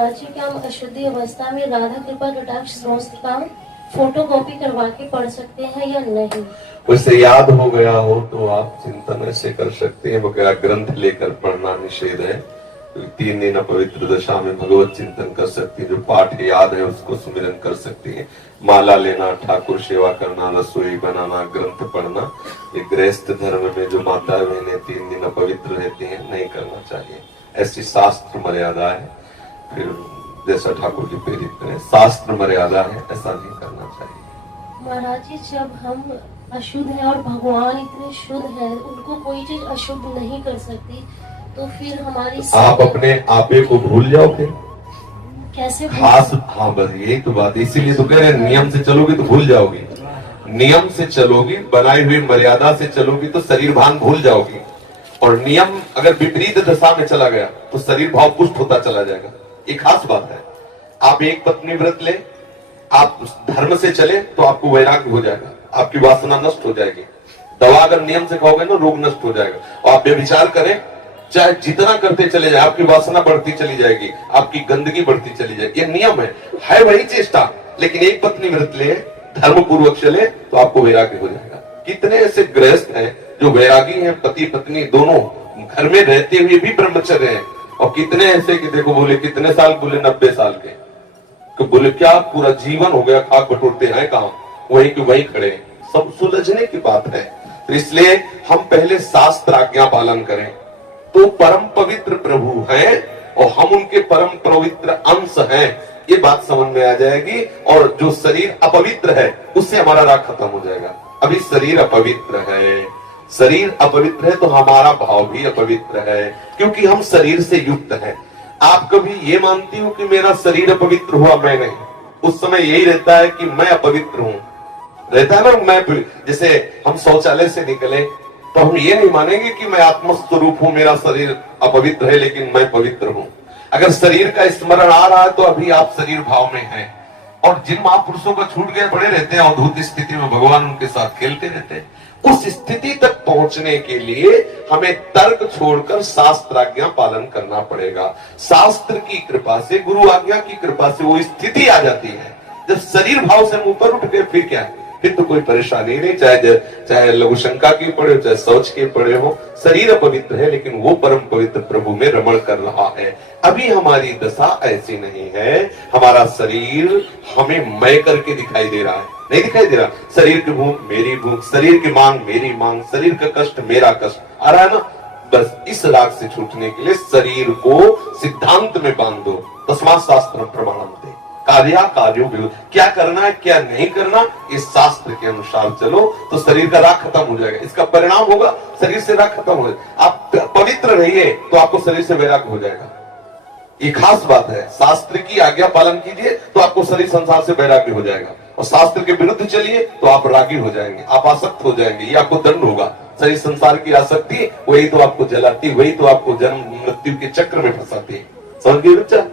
महाराज जी, क्या हम अशुद्धि अवस्था में राधा कृपा कटाक्ष स्तोत्र का फोटो कॉपी करवा के पढ़ सकते हैं या नहीं? वैसे याद हो गया हो तो आप चिंतन ऐसे कर सकते हैं, वगैरह ग्रंथ लेकर पढ़ना निषेध है। तो 3 दिन अपवित्र दशा में भगवत चिंतन कर सकती है। जो पाठ याद है उसको सुमिरन कर सकती है। माला लेना, ठाकुर सेवा करना, रसोई बनाना, ग्रंथ पढ़ना, ये गृहस्थ धर्म में जो माता बहनें 3 दिन अपवित्र रहती हैं, नहीं करना चाहिए। ऐसी शास्त्र मर्यादा है। फिर जैसा ठाकुर जी प्रेरित करें, शास्त्र मर्यादा है, ऐसा नहीं करना चाहिए। महाराज जी, जब हम अशुद्ध हैं और भगवान इतने शुद्ध हैं, उनको कोई चीज अशुद्ध नहीं कर सकती, तो फिर हमारी आप अपने आपे को भूल जाओ फिर कैसे खास। हाँ, बस यही तो बात, इसीलिए तो कह रहे हैं नियम से चलोगी तो भूल जाओगी। नियम से चलोगी, बनाई हुई मर्यादा से चलोगी तो शरीर भान भूल जाओगी। और नियम अगर विपरीत दशा में चला गया तो शरीर भाव पुष्ट होता चला जाएगा। ये खास बात है। आप एक पत्नी व्रत ले, आप धर्म से चले तो आपको वैराग्य हो जाएगा, आपकी वासना नष्ट हो जाएगी। दवा अगर नियम से खाओगे ना, रोग नष्ट हो जाएगा। और आप व्यभिचार करें, चाहे जितना करते चले जाए, आपकी वासना बढ़ती चली जाएगी, आपकी गंदगी बढ़ती चली जाएगी। ये नियम है वही चेष्टा। लेकिन एक पत्नी व्रत ले, धर्म पूर्वक चले तो आपको वैराग्य हो जाएगा। कितने ऐसे गृहस्थ हैं जो वैरागी हैं, पति पत्नी दोनों घर में रहते हुए भी ब्रह्मचर्य हैं। और कितने ऐसे कि देखो, बोले कितने साल, बोले 90 साल के। तो बोले क्या पूरा जीवन हो गया, खाक बटोरते हैं काम, वही के वही खड़े। सब सुलझने की बात है। तो इसलिए हम पहले शास्त्र आज्ञा पालन करें तो परम पवित्र प्रभु हैं और हम उनके परम पवित्र अंश हैं, ये बात समझ में आ जाएगी। और जो शरीर अपवित्र है उससे हमारा राग खत्म हो जाएगा। अभी शरीर अपवित्र है, शरीर अपवित्र है तो हमारा भाव भी अपवित्र है, क्योंकि हम शरीर से युक्त हैं। आप कभी ये मानती हो कि मेरा शरीर अपवित्र हुआ? मैं नहीं। उस समय यही रहता है कि मैं अपवित्र हूं, रहता है ना। मैं जैसे हम शौचालय से निकले तो हम ये नहीं मानेंगे कि मैं आत्मस्वरूप हूं, मेरा शरीर अपवित्र है लेकिन मैं पवित्र हूं। अगर शरीर का स्मरण आ रहा है तो अभी आप शरीर भाव में हैं। और जिन महापुरुषों को छूट गए पड़े रहते हैं अवधूत स्थिति में, भगवान उनके साथ खेलते रहते हैं। उस स्थिति तक पहुंचने के लिए हमें तर्क छोड़कर शास्त्र आज्ञा पालन करना पड़ेगा। शास्त्र की कृपा से, गुरु आज्ञा की कृपा से वो स्थिति आ जाती है। जब शरीर भाव से मुंह पर उठ गए फिर क्या है? फिर तो कोई परेशानी नहीं। चाहे लघु शंका की पड़े हो, चाहे शौच के पड़े हो, शरीर अपवित्र है लेकिन वो परम पवित्र प्रभु में रमण कर रहा है। अभी हमारी दशा ऐसी नहीं है। हमारा शरीर हमें मैं करके दिखाई दे रहा है, नहीं दिखाई दे रहा। शरीर की भूख मेरी भूख, शरीर की मांग मेरी मांग, शरीर का कष्ट मेरा कष्ट आ रहा है ना। बस इस राग से छूटने के लिए शरीर को सिद्धांत में बांध दो। तस्मात् शास्त्रम प्रमाणम ते, कार्या कार्यो विरुद्ध, क्या करना है क्या नहीं करना, इस शास्त्र के अनुसार चलो तो शरीर का राग खत्म हो जाएगा। इसका परिणाम होगा शरीर से राग खत्म हो जाएगा। आप पवित्र रहिए तो आपको शरीर से वैराग्य हो जाएगा। ये खास बात है। शास्त्र की आज्ञा पालन कीजिए तो आपको शरीर संसार से वैराग्य हो जाएगा। और शास्त्र के विरुद्ध चलिए तो आप रागी हो जाएंगे, आप आसक्त हो जाएंगे। ये आपको दंड होगा। शरीर संसार की आसक्ति वही तो आपको जलाती, वही तो आपको जन्म मृत्यु के चक्र में फंसाती है। समझ गए बच्चा?